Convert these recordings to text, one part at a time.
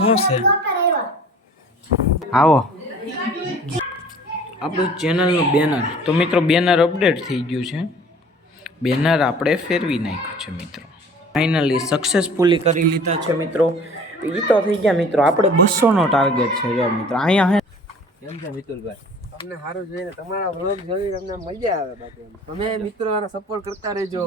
શું છે આવો આપણું ચેનલનું બેનર તો મિત્રો બેનર અપડેટ થઈ ગયું છે. બેનર આપણે ફેરવી નાખ્યું છે મિત્રો. ફાઇનલી સક્સેસફુલી કરી લીધા છે મિત્રો. એ તો થઈ ગયા મિત્રો. આપણે 200નો ટાર્ગેટ છે જો મિત્રો. અહીંયા હે કેમ છે મિતુલભાઈ? તમને સારું જોઈને તમારા વ્લોગ જોઈને અમને મજા આવે. બાકી તમે મિત્રો આને સપોર્ટ કરતા રહેજો.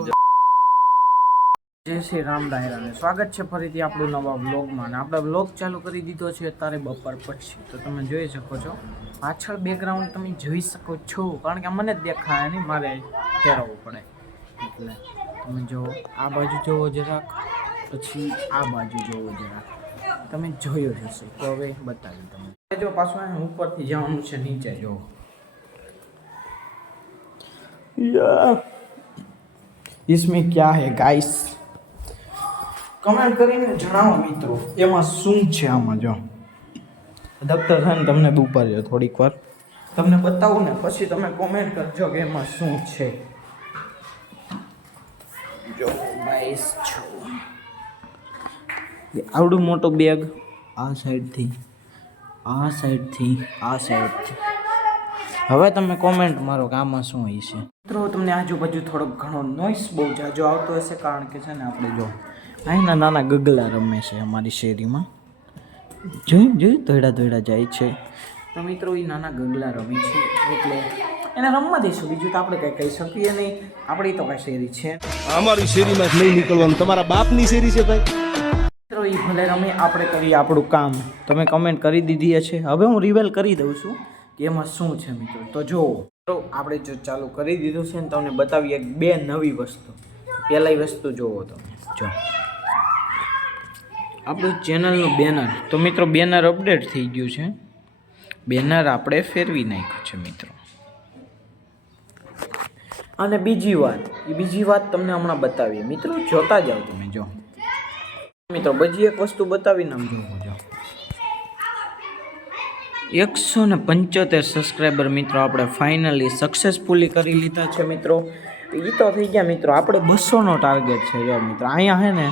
જય શ્રી રામ દાયરાને સ્વાગત છે ફરીથી આપણું નવા વ્લોગમાં. અને આપણે વ્લોગ ચાલુ કરી દીધો છે અત્યારે બપોર પછી. તો તમે જોઈ શકો છો પાછળ બેકગ્રાઉન્ડ તમે જોઈ શકો છો, કારણ કે મને જ દેખાય નહીં, મારે ફેરવવું પડે. એટલે તમે જુઓ, આ બાજુ જોવો જરાક, પછી આ બાજુ જોવો જરાક. તમે જોયું હશે તો હવે બતાવ્યું તમને. જો પાછું ઉપરથી જવાનું છે નીચે. જો इसमें क्या है गाइस, કમેન્ટ કરીને જણાવો મિત્રો એમાં શું છે. આમાં જો દફતર છે ને, તમને ઉપર જો થોડીક વાર તમને બતાવું ને પછી તમે કોમેન્ટ કરજો કે એમાં શું છે. જો ગાઈસ છો આવડું મોટું બેગ, આ સાઈડથી આ સાઈડથી આ સાઈડથી. હવે તમે કોમેન્ટ મારો કે આમાં શું હોય છે. મિત્રો તમને આજુબાજુ થોડોક ઘણો નોઈસ બહુ જાજો આવતો હશે, કારણ કે છે ને આપણે જો અહીંના નાના ગગલા રમે છે અમારી શેરીમાં. જોઈ દોડા જાય છે. તો મિત્રો એ નાના ગગલા રમે છે એટલે એને રમવા દઈશું. બીજું તો આપણે કંઈ કહી શકીએ નહીં. આપણી તો કાંઈ શેરી છે, અમારી શેરીમાં જ નહીં નીકળવાનું. તમારા બાપની શેરી છે ભાઈ. મિત્રો એ ભલે રમે, આપણે કરીએ આપણું કામ. તમે કમેન્ટ કરી દીધી છે. હવે હું રિવેલ કરી દઉં છું કે એમાં શું છે મિત્રો. તો જુઓ આપણે જો ચાલુ કરી દીધું છે ને, તમને બતાવીએ બે નવી વસ્તુ. પહેલી વસ્તુ જુઓ તમે, જો આપણું ચેનલનું બેનર. તો મિત્રો બેનર અપડેટ થઈ ગયું છે. બેનર આપણે ફેરવી નાખ્યું છે મિત્રો. અને બીજી વાત તમને હમણાં બતાવીએ મિત્રો. જોતા જાઓ તમે. જો મિત્રો બીજી એક વસ્તુ બતાવીને આમ જોવો. જો 175 સબસ્ક્રાઈબર મિત્રો આપણે ફાઇનલી સક્સેસફુલી કરી લીધા છે મિત્રો. એ તો થઈ ગયા મિત્રો. આપણે 200નો ટાર્ગેટ છે જો મિત્રો. અહીંયા હે ને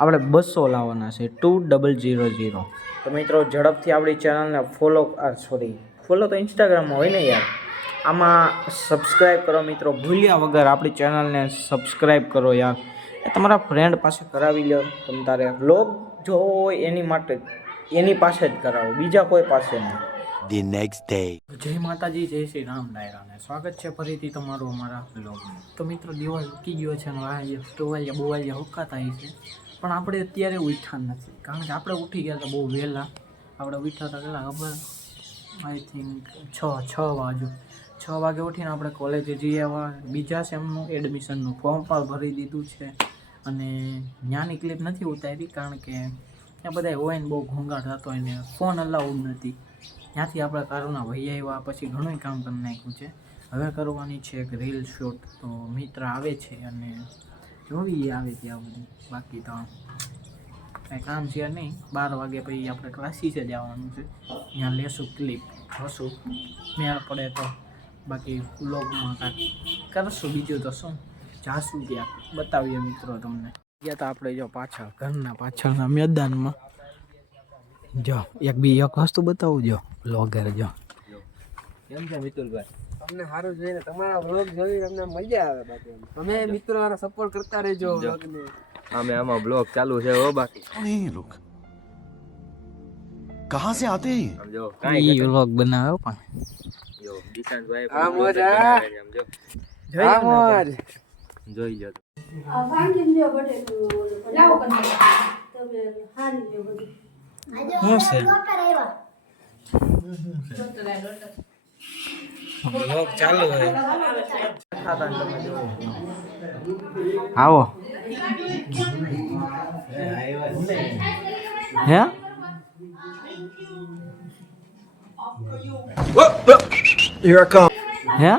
આપણે 200 લાવવાના છે, 2000. તો મિત્રો ઝડપથી આપણી ચેનલને ફોલો તો ઇન્સ્ટાગ્રામમાં હોય ને યાર, આમાં સબસ્ક્રાઈબ કરો મિત્રો. ભૂલ્યા વગર આપણી ચેનલને સબસ્ક્રાઈબ કરો યાર. એ તમારા ફ્રેન્ડ પાસે કરાવી લો. તમે તારે વ્લોગ જોવો હોય એની પાસે જ કરાવો, બીજા કોઈ પાસે નહીં. The next day. જય માતાજી, જય શ્રી રામ દાયરાને સ્વાગત છે ફરીથી તમારું અમારા વ્લોગમાં. તો મિત્રો દિવસ ઉકી ગયો છે અને બોવાલિયા હુકાતા છે, પણ આપણે અત્યારે ઉઠ્યા નથી, કારણ કે આપણે ઉઠી ગયા હતા બહુ વહેલા. આપણે ઉઠ્યા હતા કેટલા ખબર? આઈ થિંક 6 વાગે ઉઠીને આપણે કોલેજે જઈ આવ્યા. બીજા સેમનું એડમિશનનું ફોર્મ પણ ભરી દીધું છે. અને ત્યાંની ક્લિપ નથી ઉતારી, કારણ કે ત્યાં બધા હોય ને બહુ ઘોંઘાટ થતો હોય ને ફોન અલાઉડ નથી. ત્યાંથી આપણે કારોના વહી આવ્યા પછી ઘણું કામ કરી નાખ્યું છે. હવે કરવાની છે એક રીલ શૂટ. તો મિત્ર આવે છે અને જોવી આવે ત્યાં બધું. બાકી તો કાંઈ કામ છે નહીં. 12 વાગે પછી આપણે ક્લાસીસે જવાનું છે, ત્યાં લેશું ક્લિપ, હશું મેળ પડે તો. બાકી વ્લોગમાં કાંઈક કરશું. બીજું તો શું, જાશું ત્યાં બતાવીએ મિત્રો તમને. ગયા હતા આપણે જો પાછળ ઘરના પાછળના મેદાનમાં. જો એક વસ્તુ બતાવું. જો વ્લોગર જો કેમ છે મિતુલભાઈ? તમને સારું જોઈને તમારા વ્લોગ જોઈને અમને મજા આવે. બાકી તમે મિત્રો આને સપોર્ટ કરતા રહેજો. અમે આમાં બ્લોગ ચાલુ છે હો. બાકી ये लोग कहाँ से आते हैं? જો ઈ વ્લોગ બનાવ્યો પણ જો દિશાંતભાઈ આ મોજ આ જોઈ જો. શું છે વ્લોગ ચાલુ હોય. આવો હે Here I come. હે